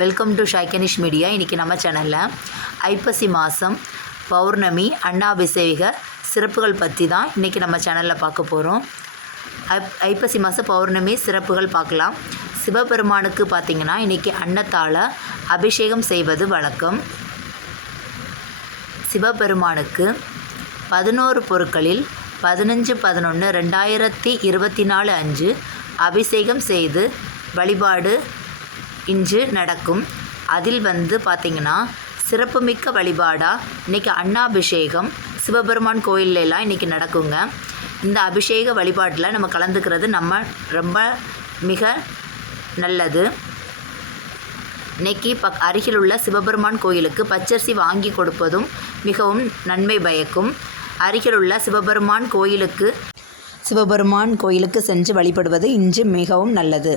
Welcome to ஷைகனிஷ் media. இன்றைக்கி நம்ம சேனலில் ஐப்பசி மாதம் பௌர்ணமி அன்னாபிஷேக சிறப்புகள் பற்றி தான் இன்றைக்கி நம்ம சேனலில் பார்க்க போகிறோம். ஐப்பசி மாத பௌர்ணமி சிறப்புகள் பார்க்கலாம். சிவபெருமானுக்கு பார்த்திங்கன்னா இன்றைக்கி அன்னத்தால் அபிஷேகம் செய்வது வழக்கம். சிவபெருமானுக்கு 11 பொருட்களில் 15/11/2024 அன்று அபிஷேகம் செய்து வழிபாடு இன்று நடக்கும். அதில் பார்த்திங்கன்னா சிறப்புமிக்க வழிபாடாக இன்றைக்கி அன்னாபிஷேகம் சிவபெருமான் கோயிலெலாம் இன்றைக்கி நடக்குங்க. இந்த அபிஷேக வழிபாட்டில் நம்ம கலந்துக்கிறது ரொம்ப மிக நல்லது. இன்றைக்கி அருகில் உள்ள சிவபெருமான் கோயிலுக்கு பச்சரிசி வாங்கி கொடுப்பதும் மிகவும் நன்மை பயக்கும். அருகில் உள்ள சிவபெருமான் கோயிலுக்கு சென்று வழிபடுவது இன்று மிகவும் நல்லது.